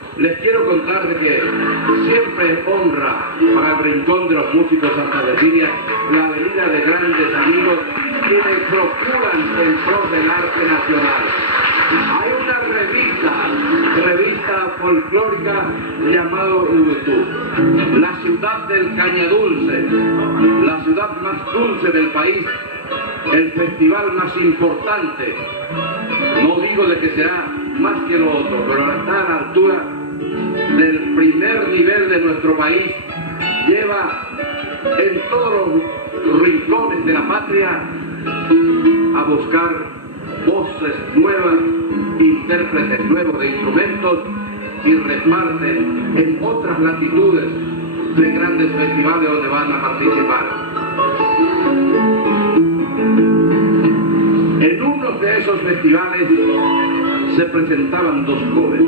Les quiero contar de que siempre es honra para el Rincón de los Músicos Santanderianos la venida de grandes amigos quienes procuran el pro del arte nacional. Hay una revista folclórica llamada Juventud, la ciudad del Caña Dulce, la ciudad más dulce del país, el festival más importante. No digo de que será más que lo otro, pero está a la altura del primer nivel de nuestro país. Lleva en todos los rincones de la patria a buscar voces nuevas, intérpretes nuevos de instrumentos, y reparten en otras latitudes de grandes festivales donde van a participar. En uno de esos festivales se presentaban dos jóvenes,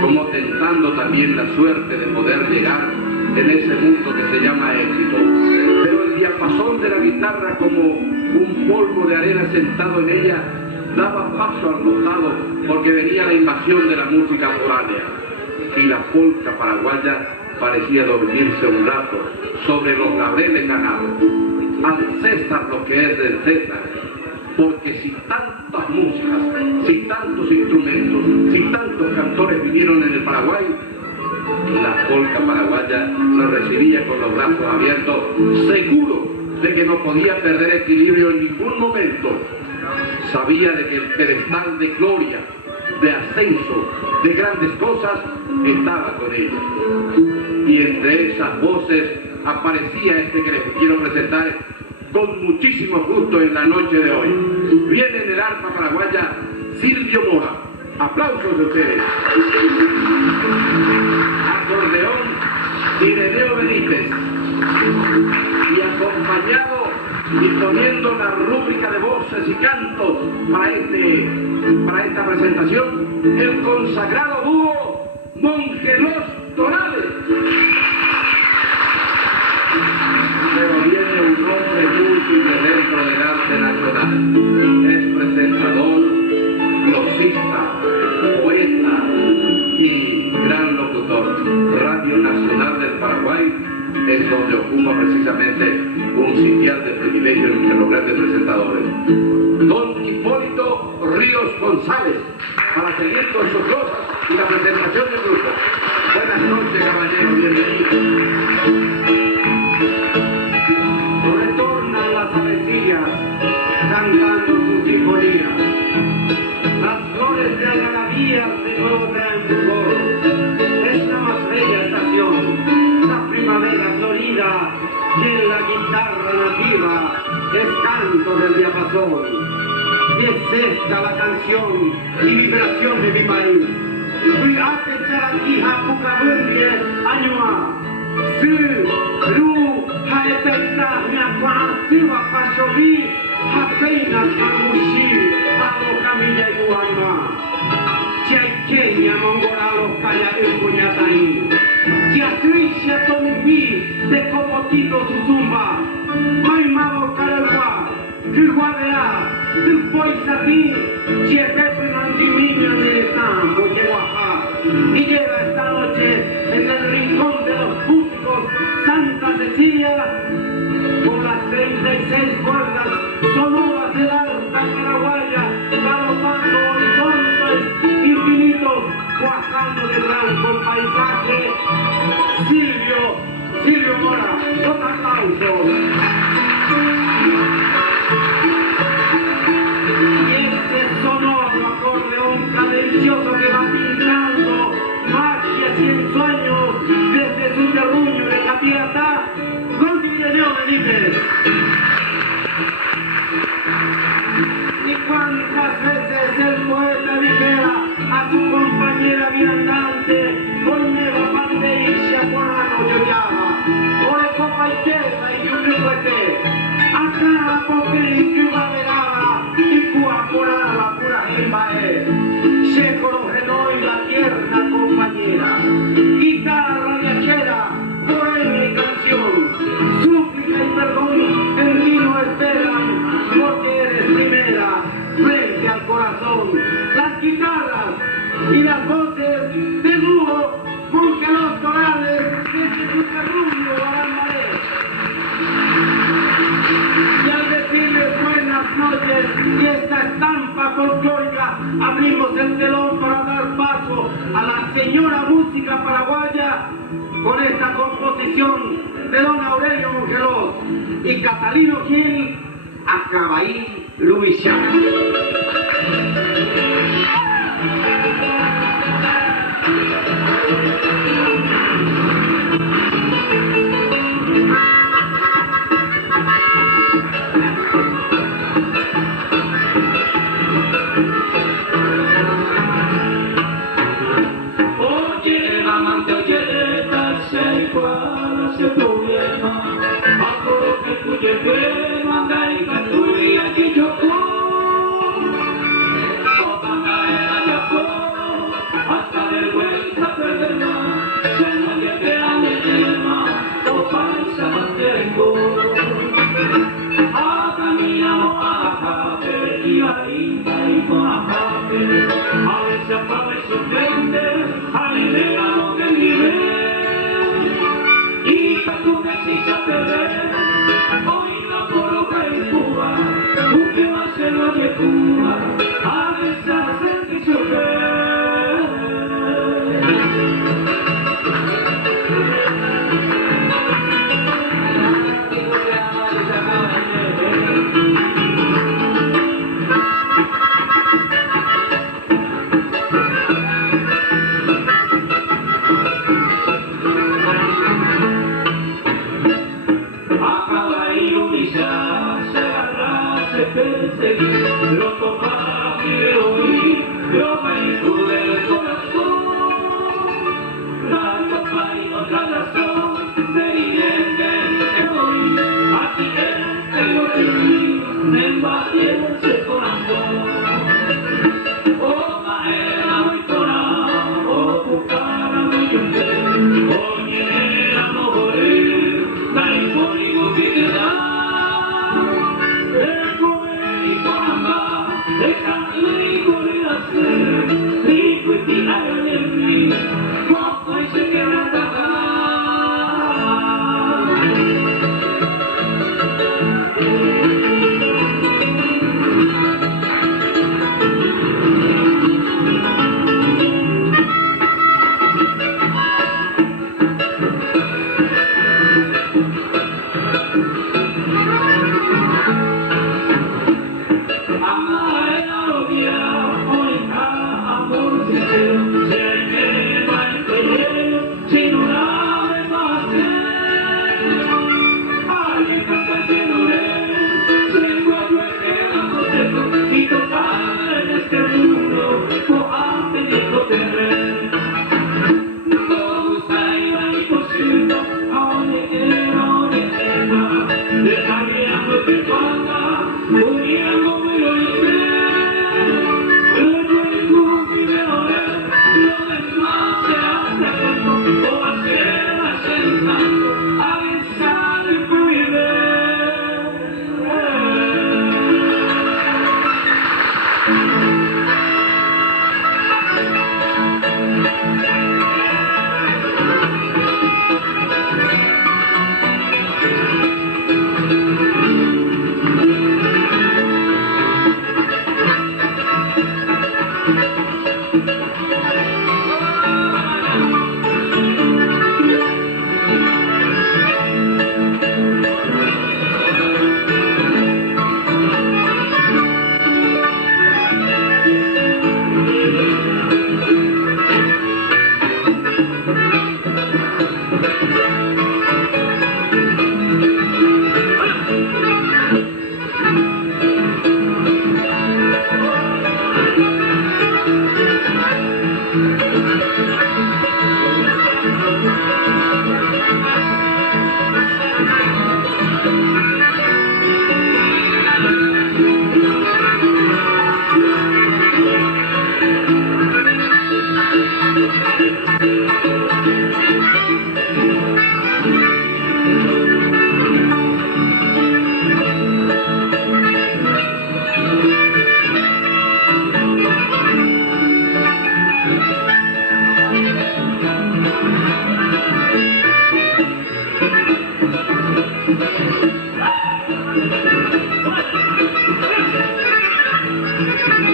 como tentando también la suerte de poder llegar en ese mundo que se llama éxito. Pero el diapasón de la guitarra, como un polvo de arena sentado en ella, daba paso al notado porque venía la invasión de la música foránea. Y la polca paraguaya parecía dormirse un rato sobre los laureles ganados. Al César lo que es del César. Porque si tantas músicas, si tantos instrumentos, si tantos cantores vinieron en el Paraguay, la polca paraguaya lo recibía con los brazos abiertos, seguro de que no podía perder equilibrio en ningún momento. Sabía de que el pedestal de gloria, de ascenso, de grandes cosas, estaba con ella. Y entre esas voces aparecía este que les quiero presentar con muchísimo gusto en la noche de hoy. Viene en el arpa paraguaya Silvio Mora. Aplausos de ustedes. Acordeón Ireneo Benítez. Y acompañado y poniendo la rúbrica de voces y cantos para esta presentación, el consagrado dúo Mongelos Dorales. Pero viene un hombre múltiple dentro del arte nacional. Es presentador, glosista, poeta y gran locutor. Radio Nacional del Paraguay es donde ocupa precisamente un sitial de privilegio entre los grandes presentadores. Don Hipólito Ríos González, para seguir con sus cosas y la presentación del grupo. Buenas noches, caballero, bienvenidos. Retornan las avecillas cantando su sinfonía. Las flores de algarabías de nuevo traen fulgor. Es la más bella estación, la primavera florida, y en la guitarra nativa es canto del diapasón. Y es esta la canción y vibración de mi país. Cuidate Sarajija Pucabumbie Añua. Su, Ru, Haeteta, Miakwa, Siwa, Pashovi, Hapeina, Kamushi, Alo Camilla y Guama. Chaikenya, Mongoralo, Kaya, Ucuñatay. Chiasuisha, Tombi, de Copotito, Susumba. Maimabo, Caragua, Cuguadea, Tupoisati, Chiepepe, Nandimiña, de Tambo, Yeguajá. Y llega esta noche en el rincón de los músicos Santa Cecilia con las 36 cuerdas sonoras del alta paraguaya, galopando horizontes infinitos, cuajando de blanco el paisaje. Silvio Mora, los aplausos. Y ese sonoro acordeón cadencioso que va pintando magias y ensueños desde su terruño de Capiatá, con Ireneo Benítez. Y cuántas veces el poeta dijera a su compañera viandante, Olmego Pandeisha, Porano Yoyaba, Ore Copa y Tierra y Yucuete, acá porque y Cubaveraba y Cuaporaba, pura Gembae, Shekoro Genoy, la tierna compañera, guitarra viajera, poema y canción, súplica y perdón, en ti no esperan, porque eres primera, frente al corazón, las guitarras y las voces de dúo. folclórica, abrimos el telón para dar paso a la señora música paraguaya con esta composición de don Aurelio Mongelos y Catalino Gil, Acabaí Luisa. Thank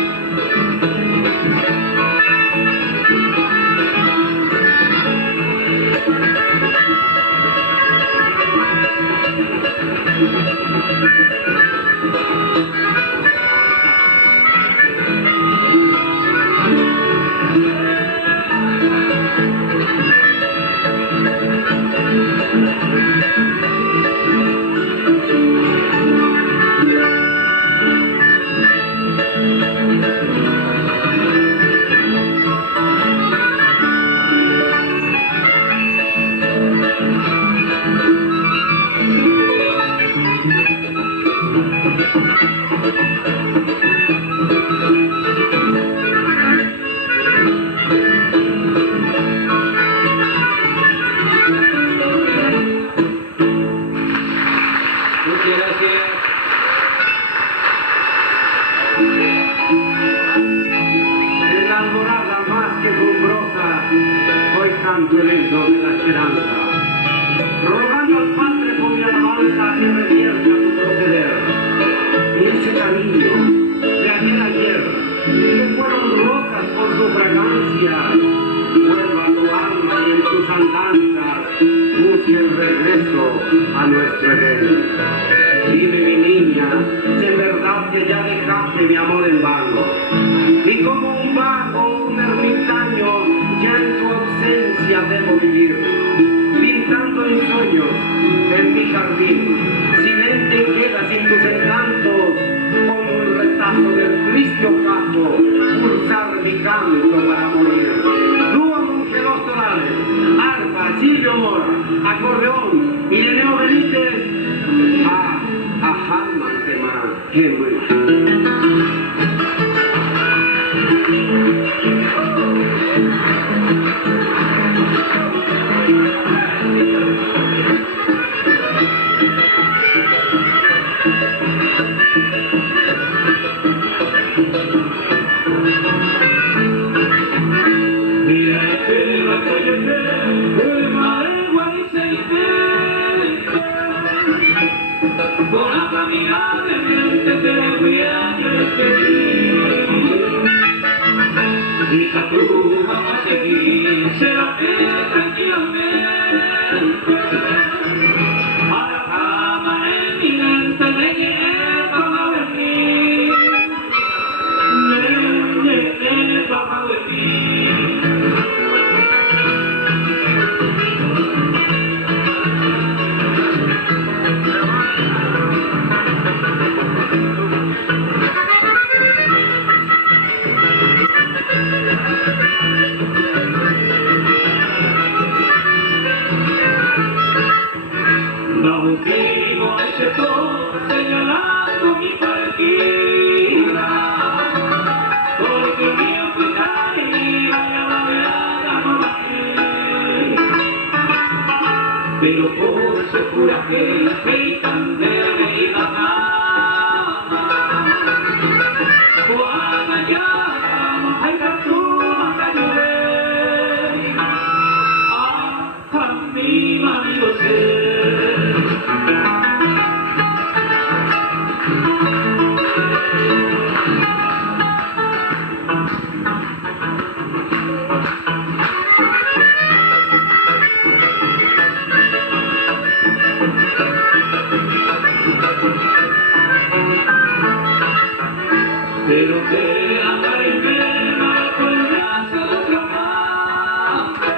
you. canto el himno de la esperanza, rogando al Padre con mi alabanza que revierta tu proceder. Y ese cariño de aquel ayer, que fueron rosas con su fragancia, vuelva a tu alma y en tus andanzas busque el regreso a nuestro Edén. Dime, mi niña, si en verdad que ya dejaste mi amor en vano, y como un vago, un ermitaño, ya en tu ausencia debo vivir, pintando en sueños en mi jardín, silente queda sin tus encantos, como un retazo del triste ocaso, pulsar mi canto para morir. Dúo Mongelos Torales, arpa, Silvio Mora, acordeón, Ireneo Benítez, Ajalman tema, Henry. Pero por segura que la feitan debe ir a Juana ya, hay cartuma que ayude a mi marido ser. Pero que la marinera con el brazo de otro amante,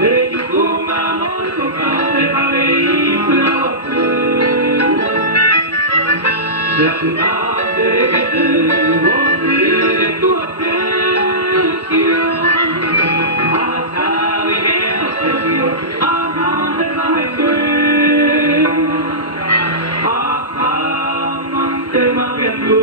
de tu amor tocante para ir a se afirmante que te de tu atención, a saber que no se dio, a no de la estoy, a amante más bien tú.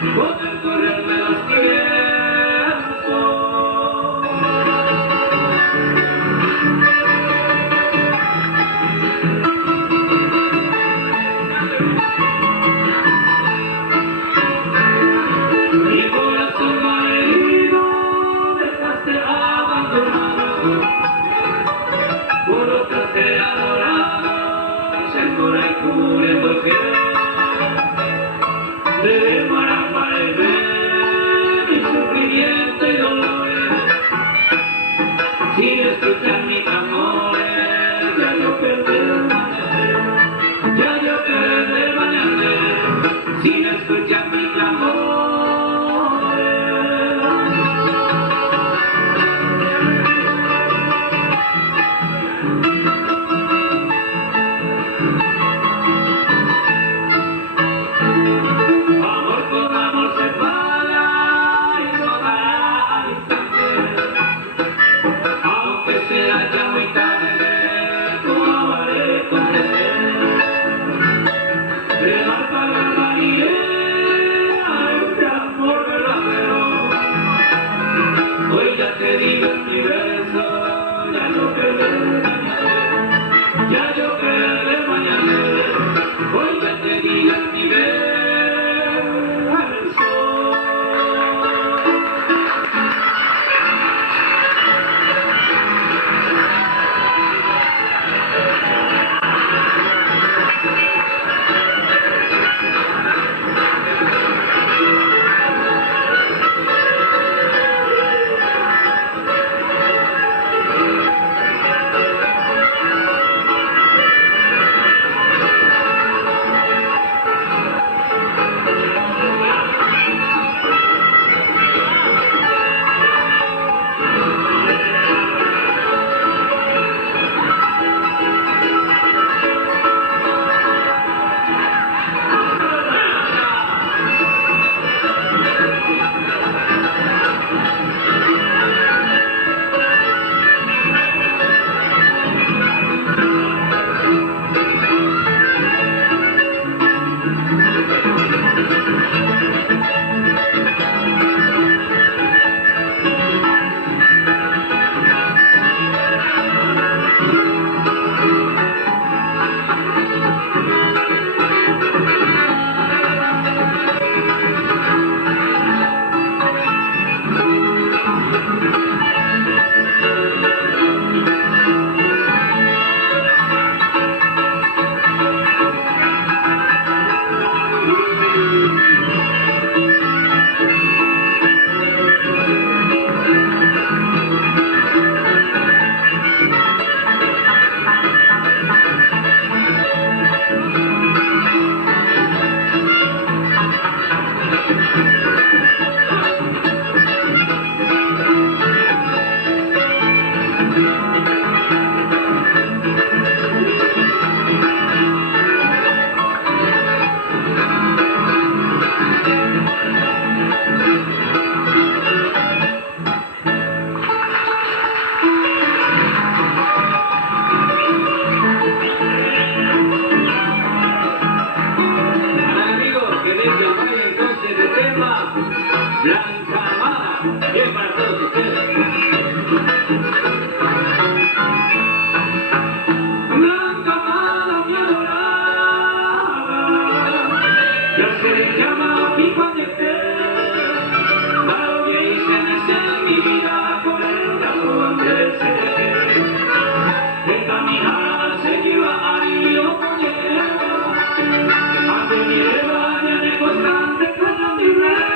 con el correr de los tiempos. Mi corazón malherido dejaste abandonado, por otras te he adorado, se cura y cubriendo el cielo. De para el ver mi sufrimiento y dolores, sin escuchar mis amores, ya yo perdí el mañana, ya yo perdí el mañana, sin escuchar mis amores. Blanca Amada, bien para todos ustedes. Blanca Amada, mi adorada, ya se le llama pico de té, para lo que hice en mi vida, por ella lo agradeceré. De caminar se lleva a río con lleva, a tu lleva ya de constante con mi rey.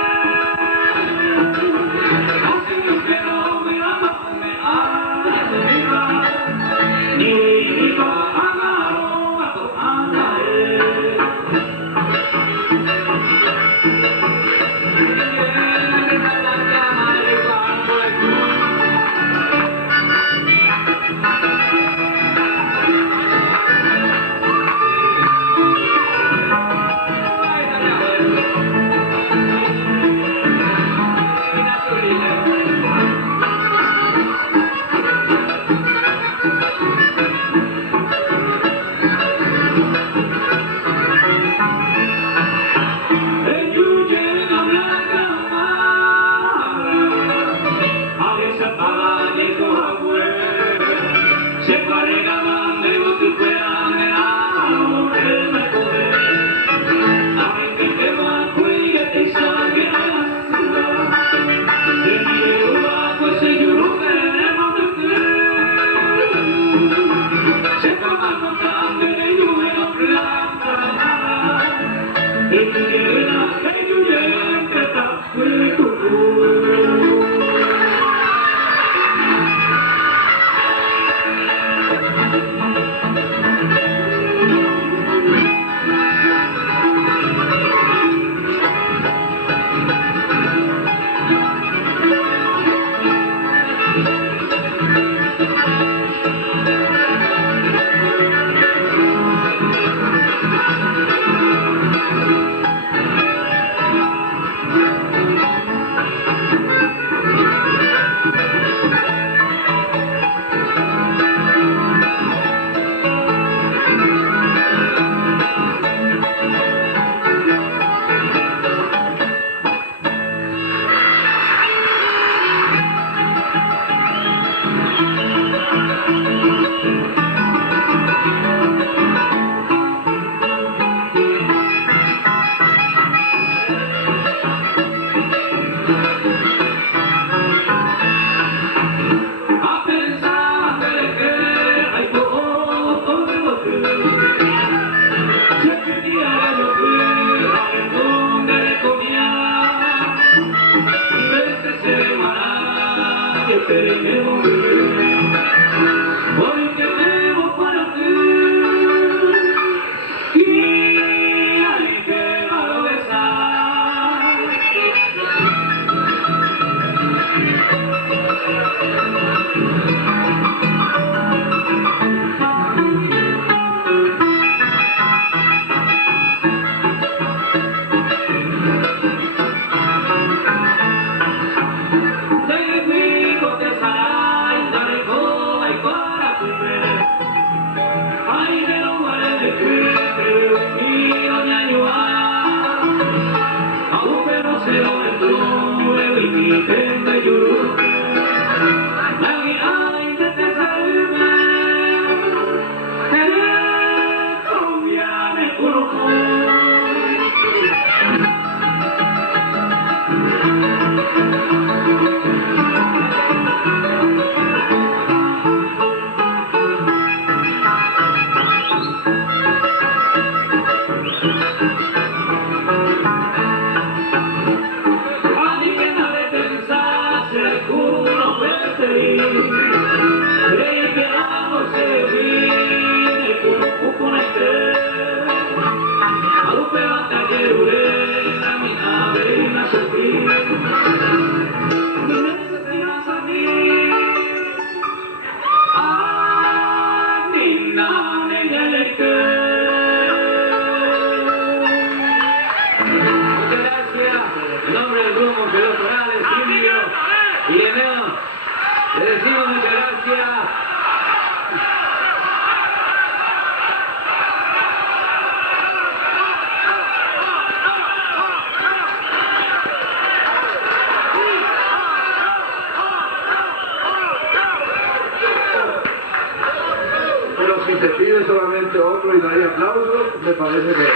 Si se pide solamente otro y no hay aplausos, me parece que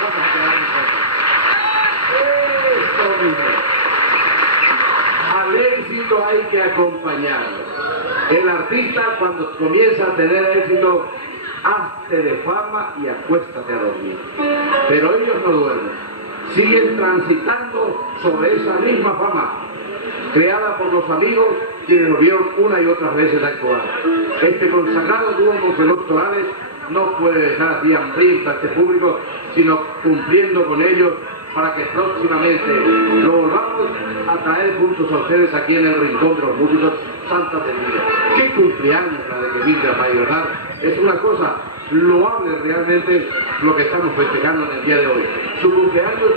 vamos a quedar en casa. Esto mismo. Al éxito hay que acompañarlo. El artista, cuando comienza a tener éxito, hazte de fama y acuéstate a dormir. Pero ellos no duermen. Siguen transitando sobre esa misma fama, creada por los amigos quienes lo vieron una y otras veces actuar. Este consagrado dúo Monseñor Torales no puede dejar así hambriento a este público, sino cumpliendo con ellos para que próximamente lo volvamos a traer juntos a ustedes aquí en el Rincón de los Músicos Santa Teresa. ¡Qué cumpleaños la de Emilia May, ¿verdad? Es una cosa loable realmente lo que estamos festejando en el día de hoy. Su cumpleaños,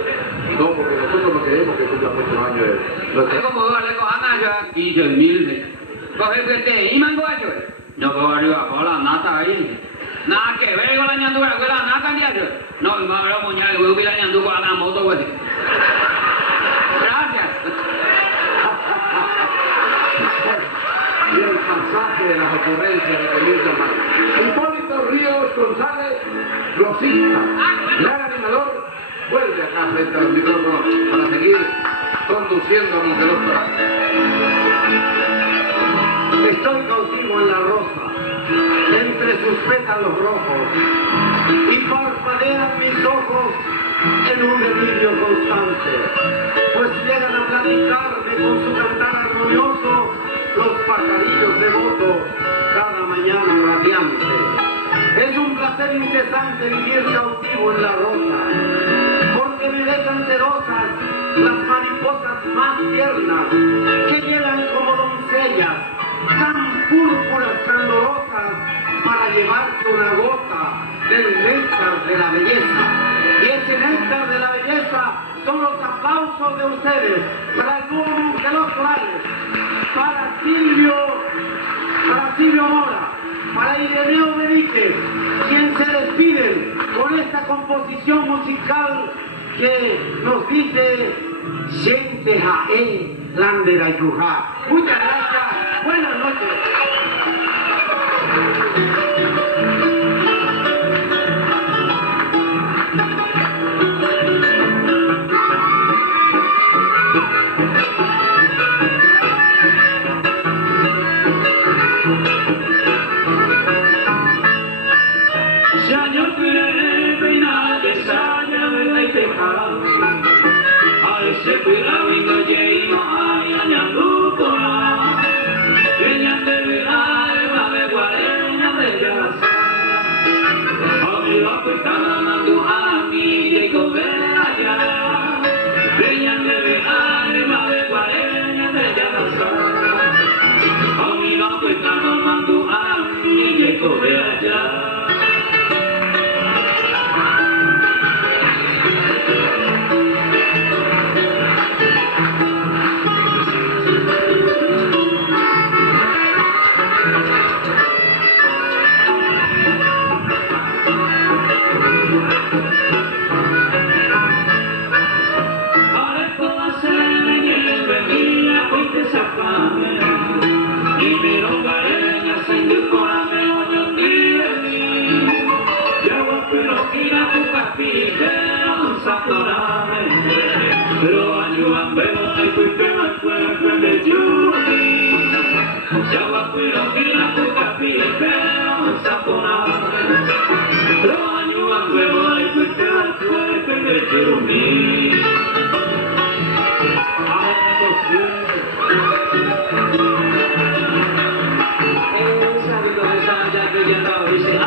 no, porque nosotros no queremos que cumpla muchos años él. Como vale con Ana y yo mil. Coge que y mango yo. No puedo arriba por la nata ahí. Nada que ver con la ñandura, con la nata ni eso. No, me va a ver moñar, voy a ver la ñandura a la moto, güey. Gracias. Y el pasaje de las ocurrencias de Emilia May. Hipólito Ríos González, rosista, gran animador, vuelve acá frente a los micrófonos para seguir conduciendo a Monseñor Torales. Estoy cautivo en la rosa, entre sus pétalos rojos, y parpadean mis ojos en un delirio constante, pues llegan a platicarme con su cantar armonioso los pajarillos devotos cada mañana radiante. Es un placer incesante vivir cautivo en la rosa, porque me dejan cerosas las mariposas más tiernas, que llegan como doncellas, tan púrpuras, candorosas, para llevarse una gota del néctar de la belleza. Y ese néctar de la belleza son los aplausos de ustedes para el dúo Monseñor Torales, para Silvio Mora, para Ireneo Benítez, quien se despiden con esta composición musical que nos dice Gente Jae Landerayuja. Muchas gracias, buenas noches. Señor, quiere peinar de saya de la teja. A ese pira vinga lleno ay añanducoa. Ella te verá va de guareña de yasa. A mi va pues cada mandu a mi y come allá. Ella te verá va de guareña de yasa. A mi va pues cada mandu a mi y come allá. fuiste más fuerte de Juni. Ya va cuidado que la puta pide pero saponada. Lo año a huevo y fuiste más fuerte de Juni. Esa victoria ya que ya estaba dice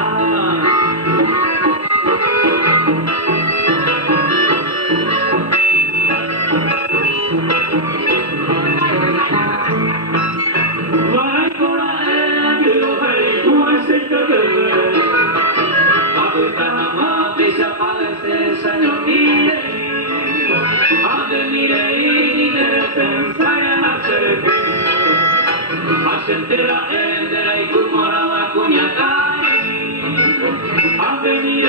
Entera el de la y tu morada cuñacay, a venir